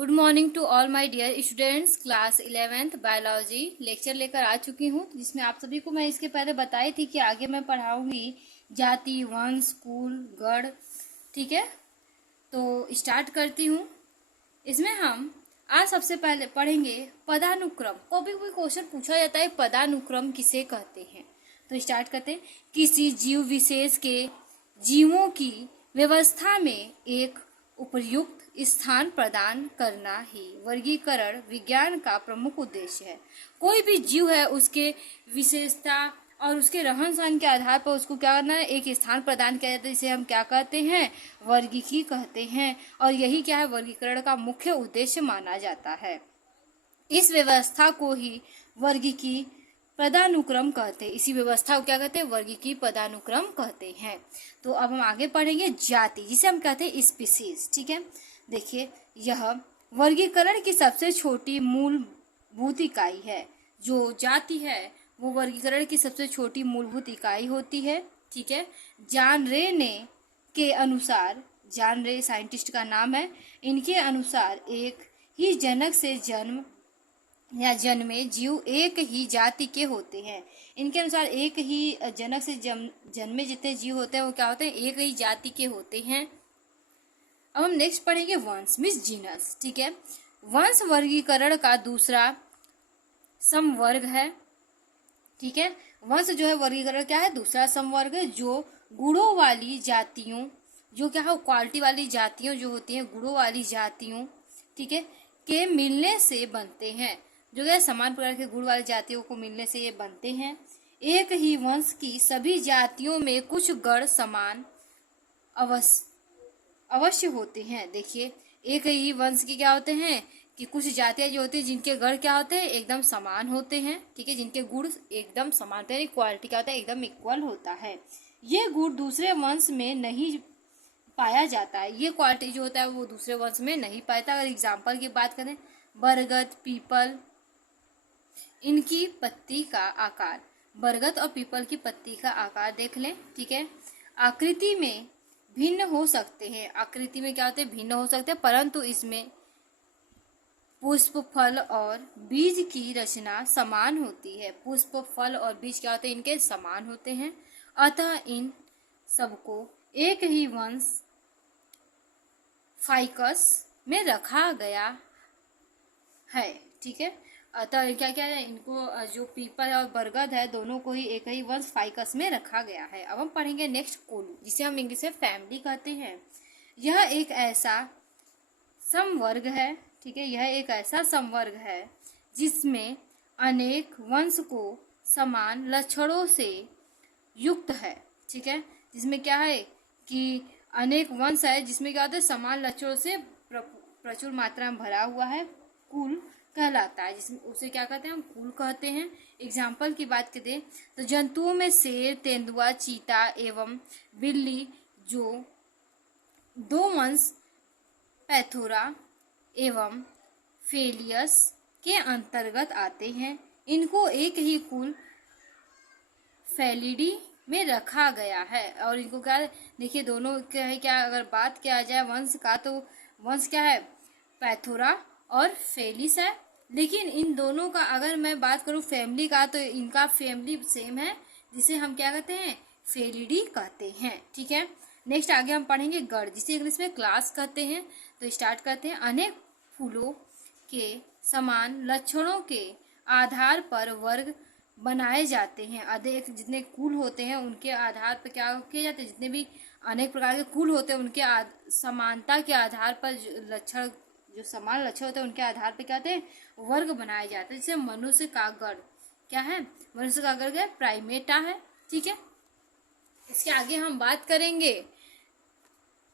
Good morning to all my dear students. Class 11th biology lecture लेकर आ चुकी हूँ, जिसमें आप सभी को मैं इसके पहले बताई थी कि आगे मैं पढ़ाऊंगी जाति, वंश, कुल, गण। ठीक है, तो स्टार्ट करती हूँ। इसमें हम आज सबसे पहले पढ़ेंगे पदानुक्रम। कभी कोई क्वेश्चन पूछा जाता है पदानुक्रम किसे कहते हैं, तो स्टार्ट करते हैं। किसी जीव विशेष के जीवों की व्यवस्था में एक उपयुक्त स्थान प्रदान करना ही वर्गीकरण विज्ञान का प्रमुख उद्देश्य है। कोई भी जीव है, उसके विशेषता और उसके रहन सहन के आधार पर उसको क्या करना है, एक स्थान प्रदान किया जाता है, जिसे हम क्या कहते हैं, वर्गीकी कहते हैं। और यही क्या है, वर्गीकरण का मुख्य उद्देश्य माना जाता है। इस व्यवस्था को ही वर्गीकी पदानुक्रम कहते हैं। इसी व्यवस्था को क्या कहते हैं, वर्गीकी पदानुक्रम कहते हैं। तो अब हम आगे पढ़ेंगे जाति, जिसे हम कहते हैं स्पीसीज। ठीक है, देखिए यह वर्गीकरण की सबसे छोटी मूलभूत इकाई है। जो जाति है वो वर्गीकरण की सबसे छोटी मूलभूत इकाई होती है। ठीक है, जॉन रे ने के अनुसार, जॉन रे साइंटिस्ट का नाम है, इनके अनुसार एक ही जनक से जन्म या जन्मे जीव एक ही जाति के होते हैं। इनके अनुसार एक ही जनक से जन्मे जितने जीव होते हैं वो क्या होते हैं, एक ही जाति के होते हैं। अब हम नेक्स्ट पढ़ेंगे वंश मीन्स जीनस। ठीक है, वंश वर्गीकरण का दूसरा समवर्ग है। ठीक है, वंश जो है वर्गीकरण क्या है, दूसरा समवर्ग है, जो गुणों वाली जातियों, जो क्या है क्वालिटी वाली जातियों जो होती हैं, गुणों वाली जातियों, ठीक है, के मिलने से बनते हैं। जो है समान प्रकार के गुण वाली जातियों को मिलने से ये बनते हैं। एक ही वंश की सभी जातियों में कुछ गण समान अवश्य होते हैं। देखिए, एक ही वंश की क्या होते हैं कि कुछ जातियां जो होती हैं जिनके गण क्या होते हैं, एकदम समान होते हैं। ठीक है, जिनके गुण एकदम समान होते हैं, क्वालिटी क्या होता है, एकदम इक्वल होता है। ये गुण दूसरे वंश में नहीं पाया जाता है। ये क्वालिटी जो होता है वो दूसरे वंश में नहीं पाता। अगर एग्जाम्पल की बात करें, बरगद, पीपल, इनकी पत्ती का आकार, बरगद और पीपल की पत्ती का आकार देख लें। ठीक है, आकृति में भिन्न हो सकते हैं। आकृति में क्या होते हैं, भिन्न हो सकते हैं, परंतु इसमें पुष्प, फल और बीज की रचना समान होती है। पुष्प, फल और बीज क्या होते हैं, इनके समान होते हैं। अतः इन सबको एक ही वंश फाइकस में रखा गया है। ठीक है, अतः क्या क्या है, इनको जो पीपल और बरगद है दोनों को ही एक ही वंश फाइकस में रखा गया है। अब हम पढ़ेंगे नेक्स्ट कुल, जिसे हम इंग्लिश में फैमिली कहते हैं। यह एक ऐसा समवर्ग है। ठीक है, यह एक ऐसा समवर्ग है जिसमें अनेक वंश को समान लक्षणों से युक्त है। ठीक है, जिसमें क्या है कि अनेक वंश है जिसमें क्या होता है, समान लक्षणों से प्रचुर मात्रा में भरा हुआ है, कुल कहलाता है। जिसमें उसे क्या कहते हैं, हम कुल कहते हैं। एग्जाम्पल की बात करें तो जंतुओं में शेर, तेंदुआ, चीता एवं बिल्ली, जो दो वंश पैथोरा एवं फेलियस के अंतर्गत आते हैं, इनको एक ही कुल फेलिडी में रखा गया है। और इनको क्या देखिए, दोनों क्या है, क्या अगर बात किया जाए वंश का, तो वंश क्या है, पैथोरा और फेलिस है। लेकिन इन दोनों का अगर मैं बात करूं फैमिली का, तो इनका फैमिली सेम है, जिसे हम क्या कहते हैं, फेलिडी कहते हैं। ठीक है, नेक्स्ट आगे हम पढ़ेंगे गण, जिसे इंग्लिश में क्लास कहते हैं। तो स्टार्ट करते हैं। अनेक फूलों के समान लक्षणों के आधार पर वर्ग बनाए जाते हैं। अधिक जितने कुल होते हैं उनके आधार पर क्या किए जाते हैं, जितने भी अनेक प्रकार के कुल होते हैं उनके समानता के आधार पर लक्षण, जो समान लक्षण होते हैं उनके आधार पर क्या होते हैं, वर्ग बनाए जाते हैं। जैसे मनुष्य का गण क्या है, मनुष्य का गण प्राइमेटा है। ठीक है, इसके आगे हम बात करेंगे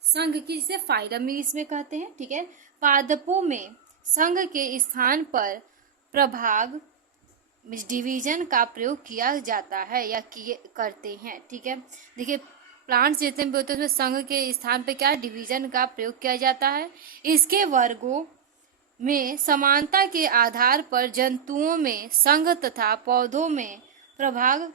संघ की, जिसे फाइलम इसमें कहते हैं। ठीक है, पादपों में संघ के स्थान पर प्रभाग डिवीजन का प्रयोग किया जाता है या किए करते हैं। ठीक है, देखिए प्लांट्स जितने भी होते हैं उसमें संघ के स्थान पे क्या डिवीजन का प्रयोग किया जाता है। इसके वर्गों में समानता के आधार पर जंतुओं में संघ तथा पौधों में प्रभाग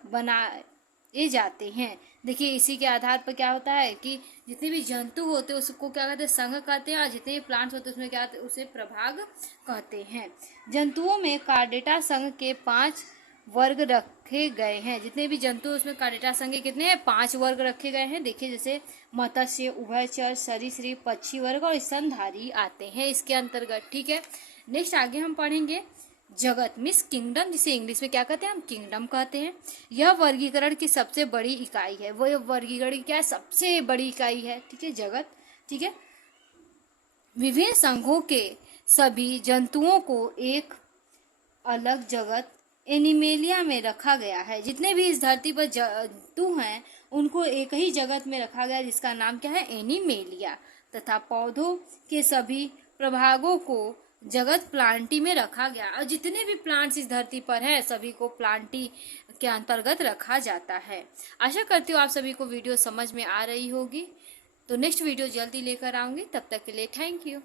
जाते हैं। देखिए इसी के आधार पर क्या होता है कि जितने भी जंतु होते हैं उसको क्या कहते हैं, संघ कहते हैं, और जितने भी प्लांट्स होते हैं उसमें क्या कहते हैं, उसे प्रभाग कहते हैं। जंतुओं में कार्डेटा संघ के 5 वर्ग रखे गए हैं। जितने भी जंतु उसमें कार्डेटा संघ के कितने हैं, 5 वर्ग रखे गए हैं। देखिए जैसे मत्स्य, उभयचर, सरीसृप, पक्षी वर्ग और स्तनधारी आते हैं इसके अंतर्गत। ठीक है, नेक्स्ट आगे हम पढ़ेंगे जगत मीन्स किंगडम, जिसे इंग्लिश में क्या कहते हैं, हम किंगडम कहते हैं। यह वर्गीकरण की सबसे बड़ी इकाई है। वो वर्गीकरण की क्या है, सबसे बड़ी इकाई है। ठीक है, जगत। ठीक है, विभिन्न संघों के सभी जंतुओं को एक अलग जगत एनिमेलिया में रखा गया है। जितने भी इस धरती पर जंतु हैं उनको एक ही जगत में रखा गया जिसका नाम क्या है, एनिमेलिया। तथा पौधों के सभी प्रभागों को जगत प्लांटी में रखा गया। और जितने भी प्लांट्स इस धरती पर हैं सभी को प्लांटी के अंतर्गत रखा जाता है। आशा करती हूँ आप सभी को वीडियो समझ में आ रही होगी। तो नेक्स्ट वीडियो जल्दी लेकर आऊंगी, तब तक के लिए थैंक यू।